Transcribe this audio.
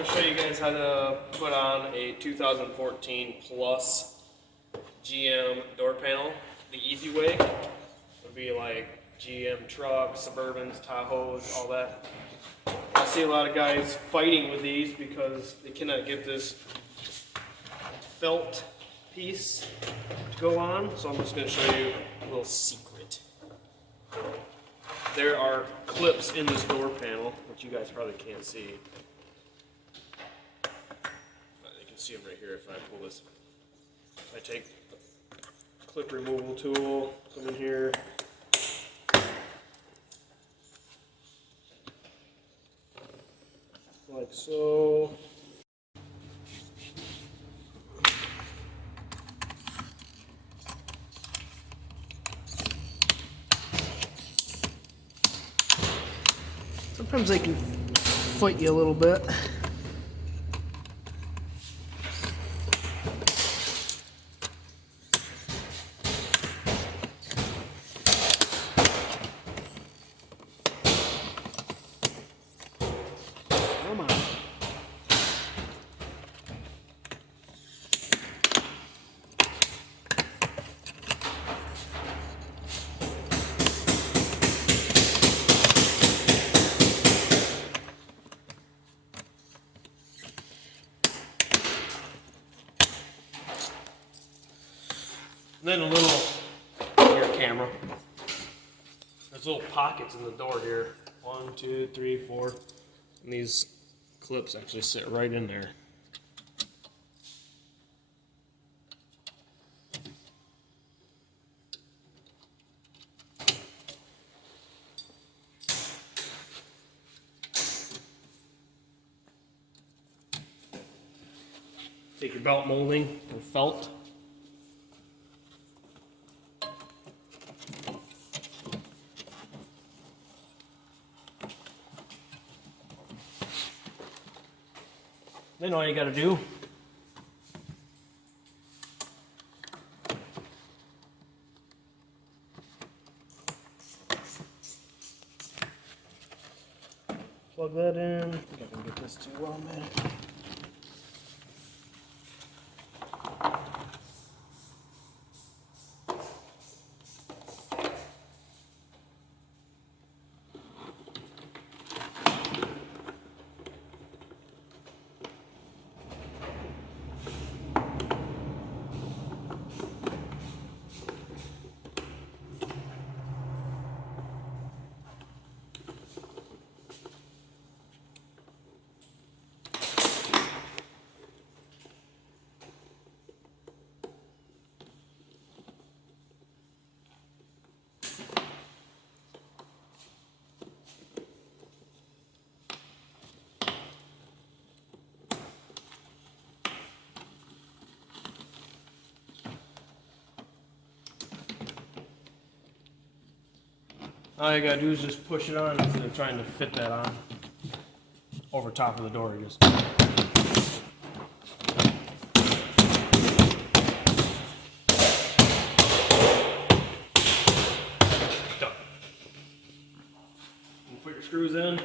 I'm going to show you guys how to put on a 2014 Plus GM door panel the easy way. It would be like GM trucks, Suburbans, Tahoes, all that. I see a lot of guys fighting with these because they cannot get this felt piece to go on, so I'm just going to show you a little secret. There are clips in this door panel, which you guys probably can't see. But you can see them right here if I pull this. I take the clip removal tool, come in here, like so. Sometimes they can fight you a little bit. Come on. Then a little your camera. There's little pockets in the door here. 1, 2, 3, 4. And these clips actually sit right in there. Take your belt molding or felt. Then all you got to do plug that in. I think I can get this too well, man. All you gotta do is just push it on instead of trying to fit that on over top of the door. You just done. You put your screws in.